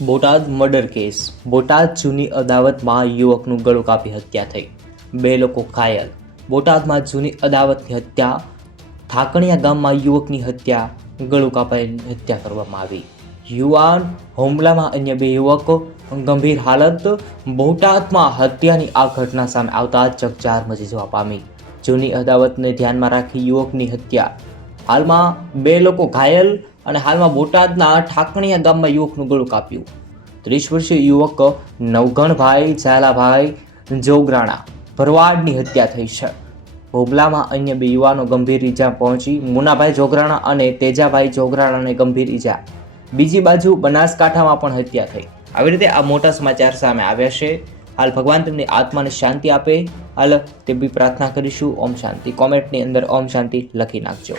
Botad murder case. Botad જૂની અદાવતમાં યુવકનું ગળું કાપી હત્યા થઈ. 2 લોકો ઘાયલ. બોટાદમાં જૂની અદાવતની હત્યા. ઠાકણિયા ગામમાં યુવકની હત્યા, ગળું કાપાઈને હત્યા કરવામાં આવી. યુવાન હુમલામાં અન્ય 2 યુવકો ગંભીર હાલત. બોટાદમાં હત્યાની આ ઘટના સામે આવતા ચકચાર મચી જવા પામી. જૂની અદાવતને ધ્યાનમાં રાખી યુવકની હત્યા. હાલમાં 2 લોકો ઘાયલ અને હાલમાં બોટાદના ઠાકણિયા ગામમાં યુવકનું ગળું કાપ્યું. 30 વર્ષીય યુવક નવઘણભાઈ ઝાલાભાઈ જોગરાણા ભરવાડની હત્યા થઈ છે. હુમલામાં અન્ય 2 યુવાનો ગંભીર ઈજા પહોંચી. મુનાભાઈ જોગરાણા અને તેજાભાઈ જોગરાણાને ગંભીર ઈજા. બીજી બાજુ બનાસકાંઠામાં પણ હત્યા થઈ. આવી રીતે આ મોટા સમાચાર સામે આવ્યા છે. હાલ ભગવાન તેમની આત્માને શાંતિ આપે. હાલ તે બી પ્રાર્થના કરીશું. ઓમ શાંતિ. કોમેન્ટની અંદર ઓમ શાંતિ લખી નાખજો.